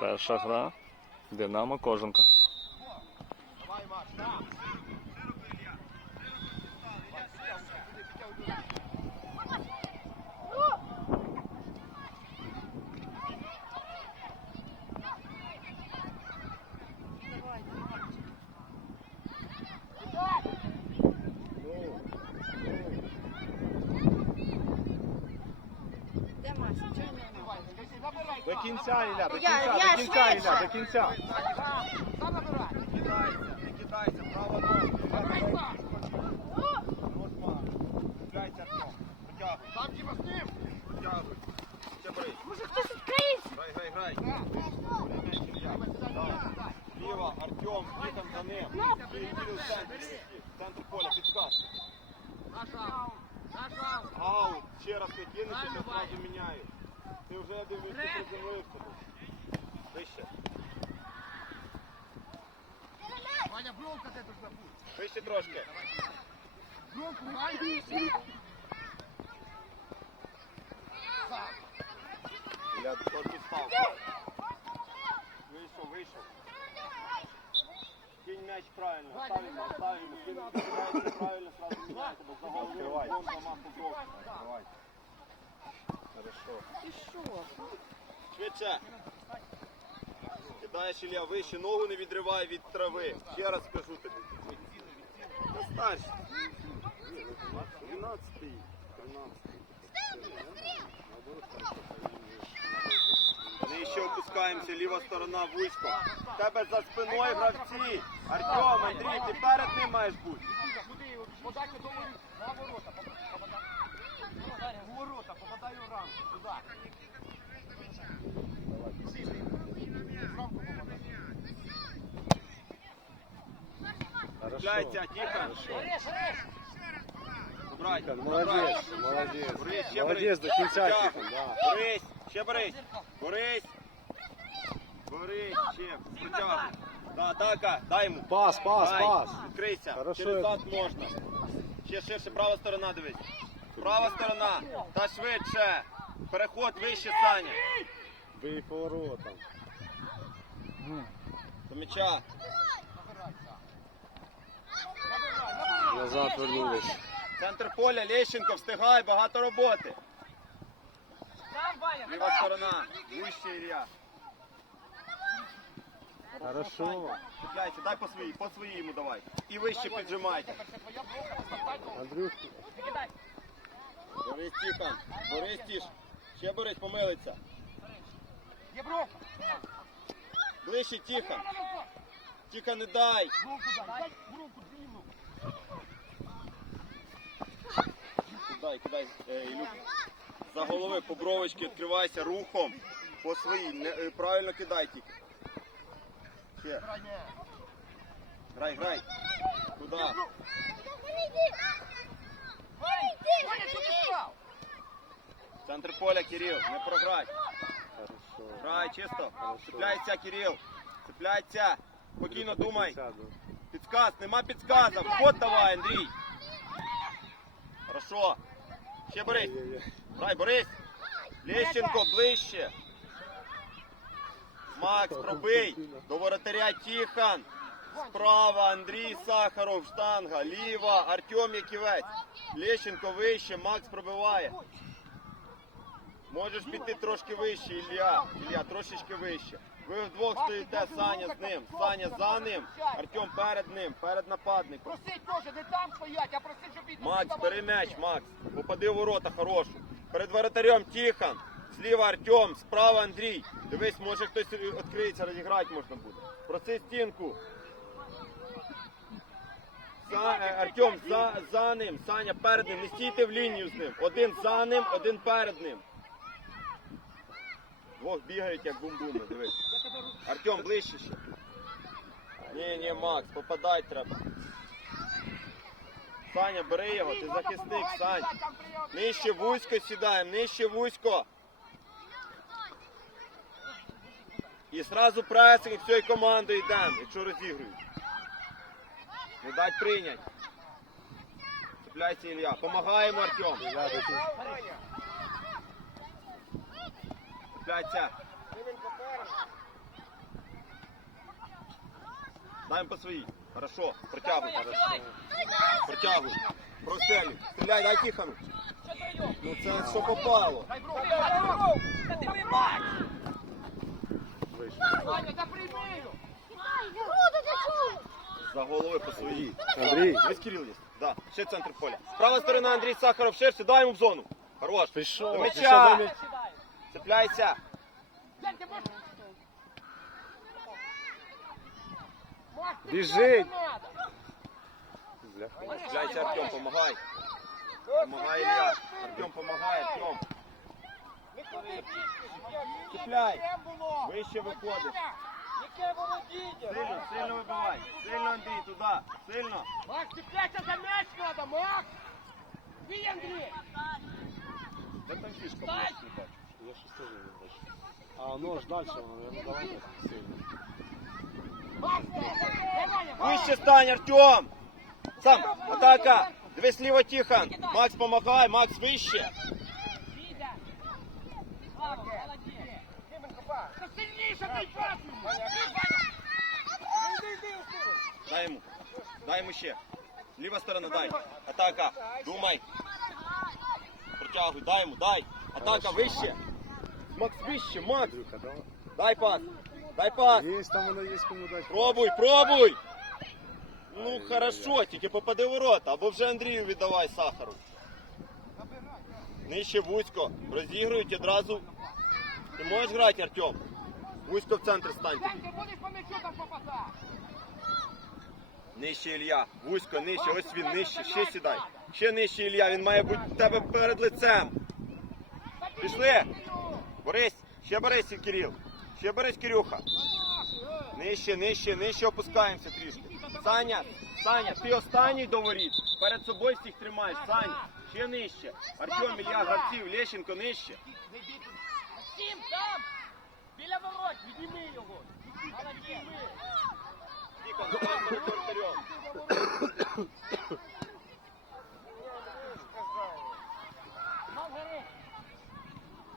Перша гра. Динамо Кожанка. Де До кінця, Ілля, до кінця, я до кінця. Ілля, до кінця. Не кидайся, право ногу. Кидайся, Артем. Потягуй. Там типа з ним. Потягуй. Ще бери. Може хтось відкриється? Грай, грай, грай. Бери м'яч, Ілля. Так. Ліва, Артем, Тихон за ним. Кирил в Центр поля, підсказ. Аут. Ще раз ти кинеш, я одразу міняю. Ти вже я дивлюсь, ти приземлився. тут. Вище. Ваня, бронка де тут забудь. Вище трошки. Бронку, Ваня. Ілля, корпус став. Вийшов, вийшов. Кинь м'яч правильно, ставимо, ставимо. Кинь правильно, сразу міняй тебе за голову. Удобно. Давай. Хорошо. Ти що? Швидше. Кидаєш Ілля вище, ногу не відривай від трави. Ще раз скажу тобі. Та старший. 12-й. 13-й. Нижче опускаємося, ліва сторона вузько. Тебе за спиною гравці. Артем, Андрій, ти перед ним маєш бути. Куди його? До. На ворота. Ворота, попадай у рамку. Купляйся, тихо. Борись, ще Молодець, борись. до кінця, да. Борись, ще борись. Борись. Борись, ще. Да, атака, дай йому. Пас, пас, Дай. пас. Відкрийся. Хорошо. Через зад можна. Ще ширше, права сторона дивись. Права сторона. Та швидше. Переход вище, Саня. Бий поворотом. До м'яча. Назад вернулись. Центр поля, Лещенко, встигай, багато роботи. Ліва сторона. Вище, Ілля. Хорошо. Чіпляйся, дай по своїй, по своїй йому давай. І вище піджимайте. Це Борис Тихон, Борис Тіш. Ще Борис помилиться. Ближче Тихон. Тихон не дай. Кидай, кидай, е, Ілюх. За голови по бровочки відкривайся рухом. По своїй. Е, правильно кидай тільки. Ще. Грай, грай. Куди? Ваня, що ти став? Центр поля, Кирил, не програй. Грай чисто. Цепляйся, Кирил. Цепляйся. Спокійно думай. Підсказ, нема підсказа. Вход давай, Андрій. Хорошо. Ще Борис. Є-є-є. Грай, Борис. Лещенко, ближче. Макс, пробий. До воротаря Тихон. Справа Андрій Сахаров, штанга. Ліва Артем Яківець. Лещенко вище, Макс пробиває. Можеш піти трошки вище, Ілля. Ілля, трошечки вище. Ви вдвох стоїте, Саня з ним. Саня за ним. Артем перед ним, перед нападником. Просить теж, не там стоять, а просить, щоб він Макс, бери м'яч, Макс. Попади в ворота хорошу. Перед воротарем Тихон. Зліва Артем, справа Андрій. Дивись, може хтось відкриється, розіграти можна буде. Проси стінку. Е, Артем, за, за ним, Саня перед ним. Не стійте в лінію з ним. Один за ним, один перед ним. Двох бігають, як бум-буми, дивись. Артем, ближче ще. Ні, ні, Макс, попадай треба. Саня, бери його, ти захисник, Сань. Нижче вузько сідаємо, нижче вузько. І зразу пресинг всією командою йдемо, якщо розігрують. Не дать прийнять. Цепляйся, Ілля. Помагаємо, Артем. Цепляйся. Даємо по своїй. Хорошо. Протягуй. Протягуй. Прострелюй. Стріляй, дай Тихону. Ну це що попало. Та ти. Ваня, та прийми його! За голови по своїй. Андрій, Ось Кирил є. Да. Ще центр поля. Права сторона Андрій Сахаров ширше, дай йому в зону. Хорош. пішов. До м'яча. Цепляйся. Біжить. Бляха. Цепляйся, Артем, помагай. Помагай, Илья. Артем, помагай, Артем. Цепляй. Вище виходиш. Яке володіння? Сильно, сильно вибивай. Сильно, Андрій, туди. Сильно. Макс, цепляйся за м'яч надо, Макс! Бій, Андрій! Де там фішка була, не бачу. Я щось теж не бачу. А, ну аж далі воно, я не давай сильно. Макс, Вище стань, Артем. Сам, атака. Дивись ліво, Тихон. Макс, помагай, Макс, вище. Сильніше іди, іди! Дай йому. Дай йому ще. Ліва сторона, дай. Атака. Думай. Протягуй, дай йому, дай. Атака вище. Макс вище, Макс. Дай пас. Дай пас. Є, там воно є кому дати. Пробуй, пробуй. Ну, хорошо, тільки попади в ворота, або вже Андрію віддавай Сахару. Нижче вузько. Розігрують одразу. Ти можеш грати, Артем? Вузько в центр стань. Глянь, ти будеш по м'ячу там попадати! Нижче Ілля. Вузько, нижче. Ось він нижче. Ще сідай. Ще нижче Ілля. Він має бути в тебе перед лицем. Пішли. Борись. Ще борись, Кирил. Ще борись, Кирюха. Нижче, нижче, нижче опускаємося трішки. Саня, Саня, ти останній до воріт. Перед собою всіх тримаєш. Саня, ще нижче. Артем, Ілля, Гравців, Лещенко нижче. Максим, там! Біля ворот, відніми його! Молодець! Тихо, давай перед.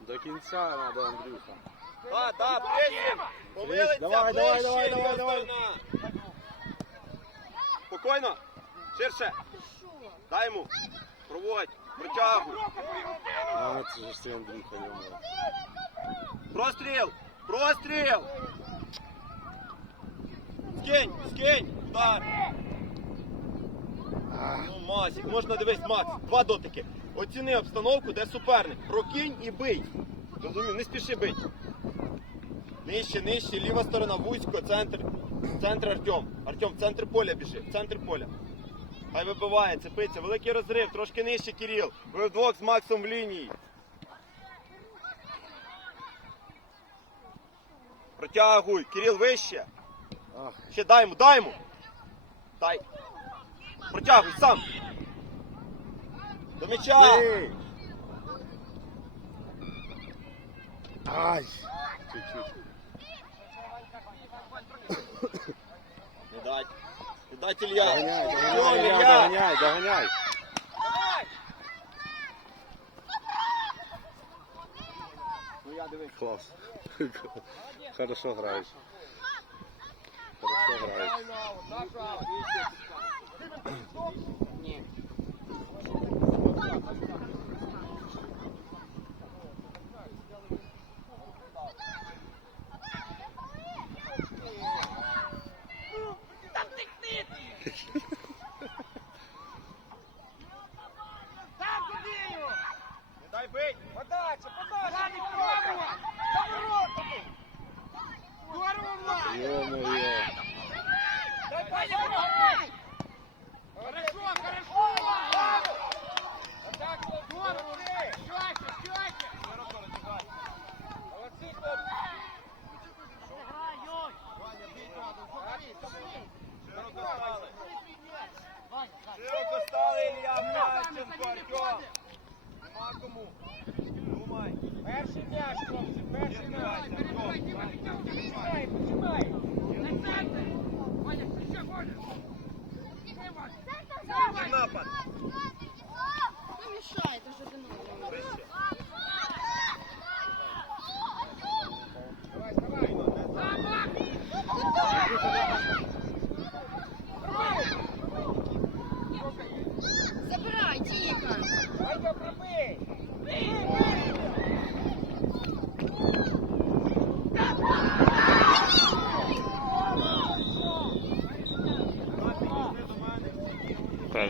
До кінця треба, Андрюха. Да, да, пресінг. Помилиться, Давай, давай, давай, давай, давай. Спокійно. Ширше. Дай йому. Проводь. Протягуй. А, це ж цей Андрюха, йому. Простріл. Простріл. Скинь, скинь. Удар. Ну, Масік, можна дивись, Макс. Два дотики. Оціни обстановку, де суперник. Прокинь і бий. Розумів, не спіши бить. Нижче, нижче, ліва сторона, вузько, центр. Центр Артем. Артем, центр поля біжи, центр поля. Хай вибиває, цепиться. Великий розрив, трошки нижче Кирил. Ви вдвох з Максом в лінії. Протягуй, Кирил вище. Ще дай йому, дай йому. Дай. Протягуй сам. До м'яча. Ай! Чуть-чуть. Не дать. Не дать Илья. Доганяй, доганяй, Илья. доганяй, доганяй. Клас. Хорошо граєш. Хорошо граєш. Не дай бить. Подача, подача! Eu, meu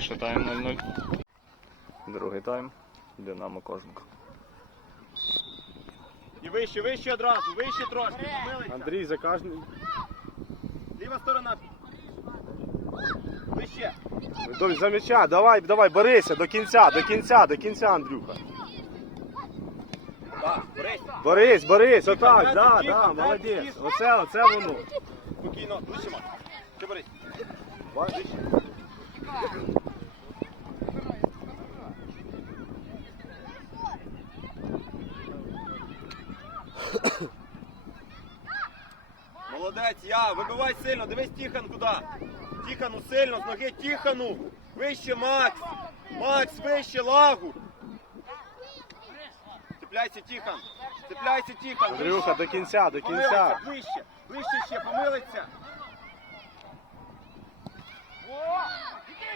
Перший тайм 0-0. Другий тайм. Динамо Коженко. І вище, вище одразу, вище трошки. Помилися. Андрій за кожним. Ліва сторона. Вище. До- За м'яча, давай, давай, борися до кінця, до кінця, до кінця, Андрюха. Так, борись. Борись, борись, отак, да, да, молодець. Оце, оце воно. Спокійно, ближче, Макс. Ти борись. Бачиш? Молодець, я, вибивай сильно, дивись Тіхан куди. Тіхану сильно, з ноги Тіхану. Вище Макс. Макс, вище лагу. Цепляйся, Тіхан. Цепляйся, Тіхан. Андрюха, до кінця, до Помилиться, кінця. ближче. Ближче ще, помилиться.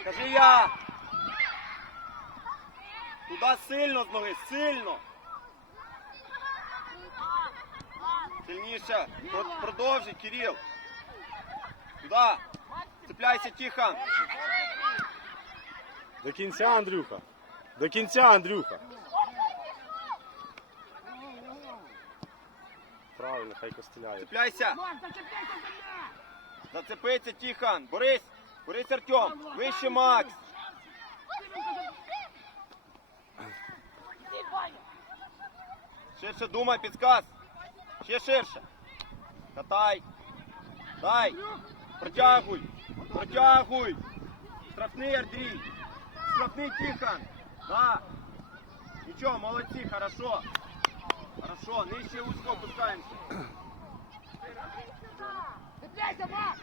Кажи я. Туди сильно з ноги, сильно. Сильніше. Про- Продовжуй, Кирил. Туди. Цепляйся, Тихон. До кінця, Андрюха. До кінця, Андрюха. Правильно, хай костеляє. Цепляйся. Зацепиться, Тихон. Борись. Борись, Артем. Вище, Макс. Ширше думай, підсказ. Ще ширше. Катай. Дай. Протягуй. Протягуй. Штрафний, Андрій. Штрафний, Тихон. Да. Нічого, молодці, хорошо. Хорошо, нижче узко. Цепляйся, Макс!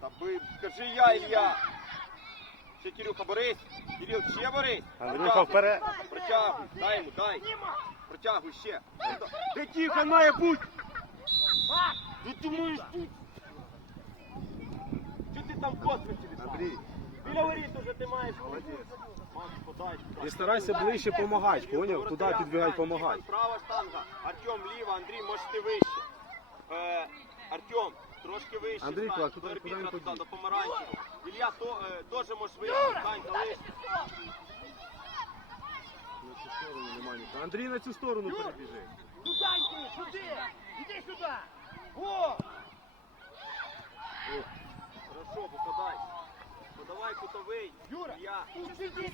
Та би, скажи я, Ілля. Ще Кирюха, борись. Кирил, ще борись. Андрюха вперед. Протягуй. Дай йому, дай. Протягуй ще. Де Тихон має бути? Ти думаєш тут? Що ти там в космосі літаєш? Андрій, Біля воріт уже ти маєш. Молодець. І старайся ближче помагати, поняв? Туди підбігай помагати. Права штанга. Артем, ліва, Андрій, може ти вище. Е, Артем, трошки вище. Андрій, стань. куди- куди- куди він туди, побіг? до помаранчевого. Ілля, то, е, теж можеш вище. Стань, залиш. На цю сторону немає нікого. Андрій на цю сторону перебіжи. Сюди йди! Сюди! Іди сюди! О! Хорошо, попадай. Подавай кутовий. Юра! Я. Сюди!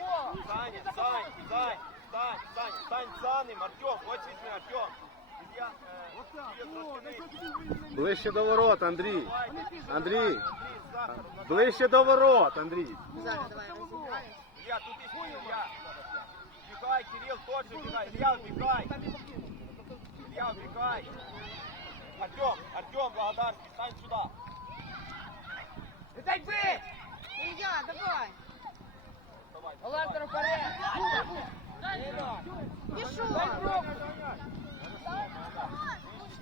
О! Саня, Сань, Сань, Сань, Сань, Сань за ним, Артем, ось візьми, Артем. Ближче до ворот, Андрій. Андрій, ближче до ворот, Андрій. Давай. Илья, тут есть Илья. Бегай, Кирилл, тот же бегай. Илья, убегай. Илья, убегай. Артем, Артем, благодарский, стань сюда. Дай бить! Ілля, давай. Олександр вперед! Пішов.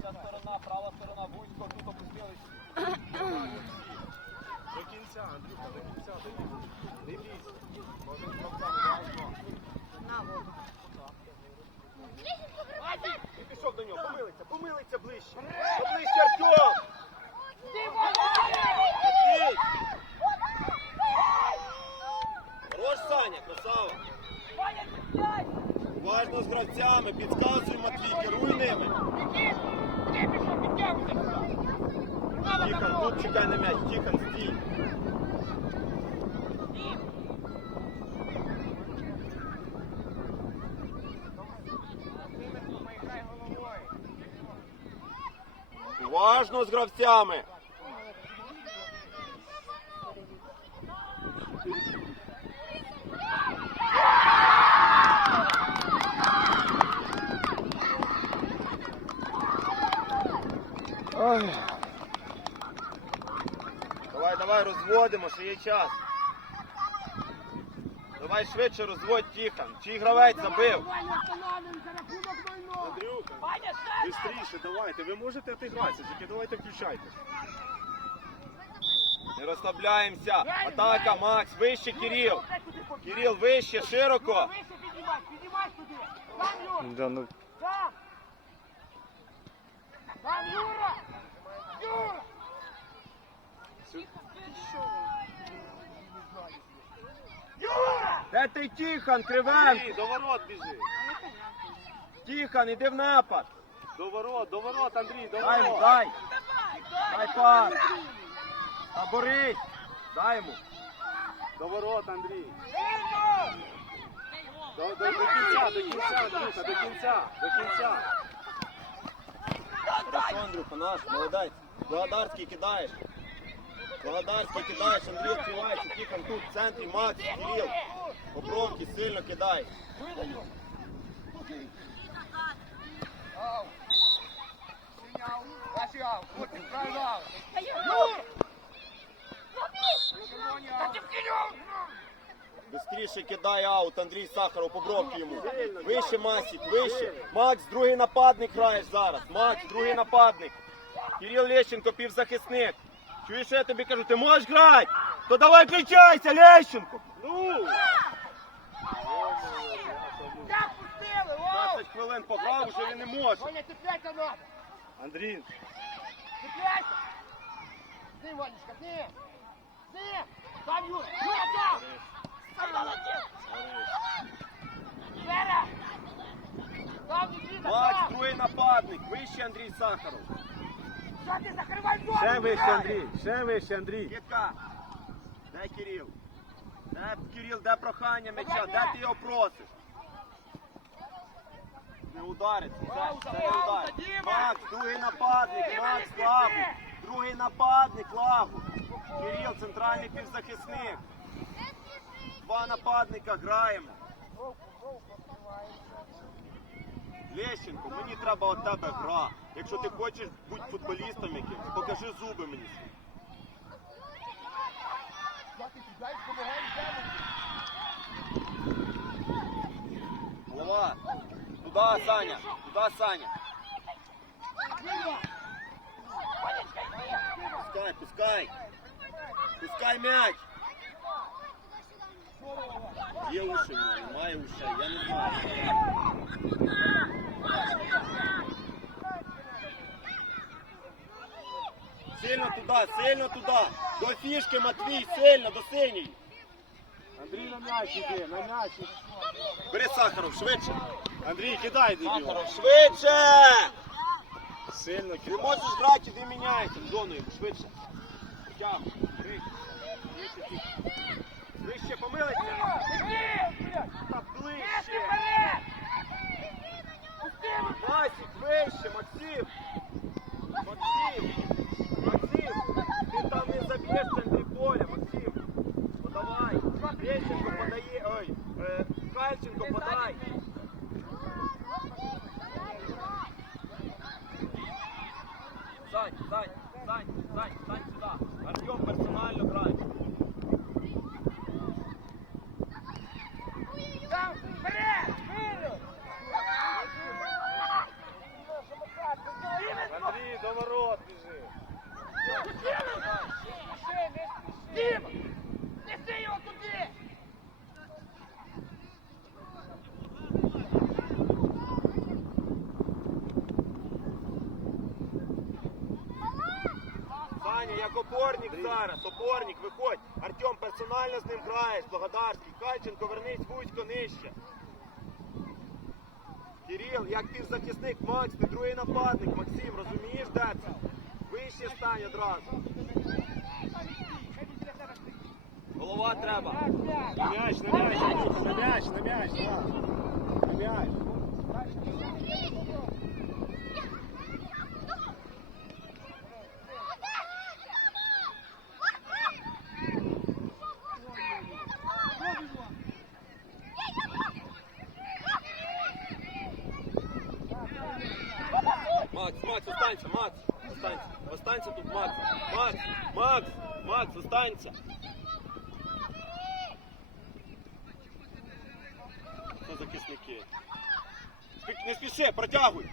Ця сторона, права сторона, вузько, тут опустились. До кінця, Андрюха, до кінця. Не бійся. На воду. Ти пішов до нього, помилиться, помилиться ближче. Поближче, Артем. Хорош, Саня, красава. Уважно з гравцями, підказуй, Матвій, керуй ними. На тут чекай на м'яч, Тихон, стій. Уважно з гравцями. Давай, давай, розводимо, ще є час. Давай швидше розводь Тихон. Чий гравець забив? Ваня, остановлюємо за рахунок 0-0! Андрюха, быстріше давайте. Ви можете отигратися, тільки давайте включайте. Не розслабляємося. Атака, Макс, вище Кирил. Кирил, вище, широко. Піднімай туди! Да, ну! Там, Юра! Де ти Тихон, Кривенко? До ворот біжи. Тихон, іди в напад. До ворот, до ворот, Андрій, до Дай йому, ворот. дай. Дай пас. Та борись. Дай йому. До ворот, Андрій. До, до, до кінця, до кінця, Андрюха, до кінця, до кінця. Хорошо, Андрюха, наш, молодець. Благодарський кидаєш. Благодарський кидаєш, Андрій відкривається, Тихон тут, в центрі, Макс, Кирил. Попровки, сильно кидай. Быстріше кидай аут, Андрій Сахаров, побровки йому. Вище, Масік, вище. Макс, другий нападник граєш зараз. Макс, другий нападник. Кирил Лещенко, півзахисник. Чуєш, що я тобі кажу, ти можеш грати? То давай включайся, Лещенко. Ну! Так пустили, о! 15 хвилин пограв, вже він не може. Ваня, цепляйся надо! Андрій, Цепляйся! З ним, Ванечка, з ним! З ним! Там, Юра! Юра, там! Там молодець! Вера! Там, Нікіта, Макс, там! другий нападник. Вище Андрій Сахаров. Що ти закривай зону? ще вище! Андрій, ще вище, Андрій. Кітка. Де Кирил? Де Кирил, де прохання м'яча? Де ти його просиш? Не. Це, це не удар. Макс, другий нападник. Макс, Лагу. Другий нападник, Лагу. Кирил, центральний півзахисник. Два нападника граємо. Лещенко, мені треба від тебе гра. Якщо ти хочеш бути футболістом якимось, покажи зуби мені. Що ти сідаєш, помагаєш Демону? Голова. Туда, Саня. Туда, Саня. Пускай, пускай. Пускай мяч. Є уші в нього, немає ушей, я не знаю. Сильно туди, сильно туди. До фішки, Матвій, сильно, до синьої. Андрій на м'яч іди, на м'яч. Бери Сахаров, швидше. Андрій, кидай дебіл. Сахаров, швидше! Сильно Ти кидай. можеш грати, ти міняйся зону йому, швидше. Тягу, вище. Вище. Вище помилиться. Та ближче. Масік, вище, Максим. Максим. Максим. Ти там не заб'єш в центрі поля, Максим. Подавай. Лещенко подає. Ой, е, Кальченко подай. Сань, Сань, Сань, Сань, Сань сюда. Артем персонально грає. Там, вперед! Вперед! Андрій, до ворот біжи. Діма! Неси його туди! Саня, як опорник зараз, опорник, виходь. Артем персонально з ним граєш, Благодарський. Кальченко, вернись вузько нижче. Кирил, як півзахисник, Макс, ти другий нападник, Максим, розумієш, де це? Вище стань одразу. Голова треба. На м'яч, на м'яч, на м'яч, на м'яч. На м'яч. обережно захисники. Не спіши, протягуй.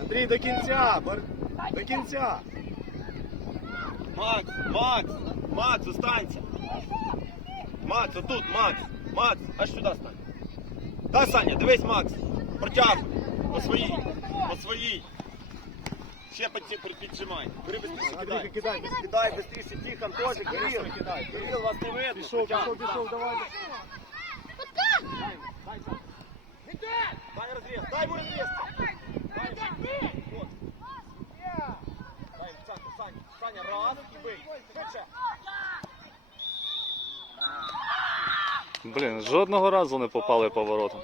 Андрій, до кінця, до кінця. Макс, Макс, Макс, останься. Макс, отут, Макс, Макс, аж сюди стань. Да, Саня, дивись, Макс. Протягуй. По своїй. По своїй. Ще піджимай. Бери быстріше, кидай. кидай, Кидай быстріше, Тихон, теж, Кирил. кидай. Кирил, вас не видно. Пішов, пішов, пішов, давай. Дай розріз, дай йому розріз. Вот. Дай в центр, Саня. Раз і бий. Швидше. Блін, жодного разу не попали по воротам.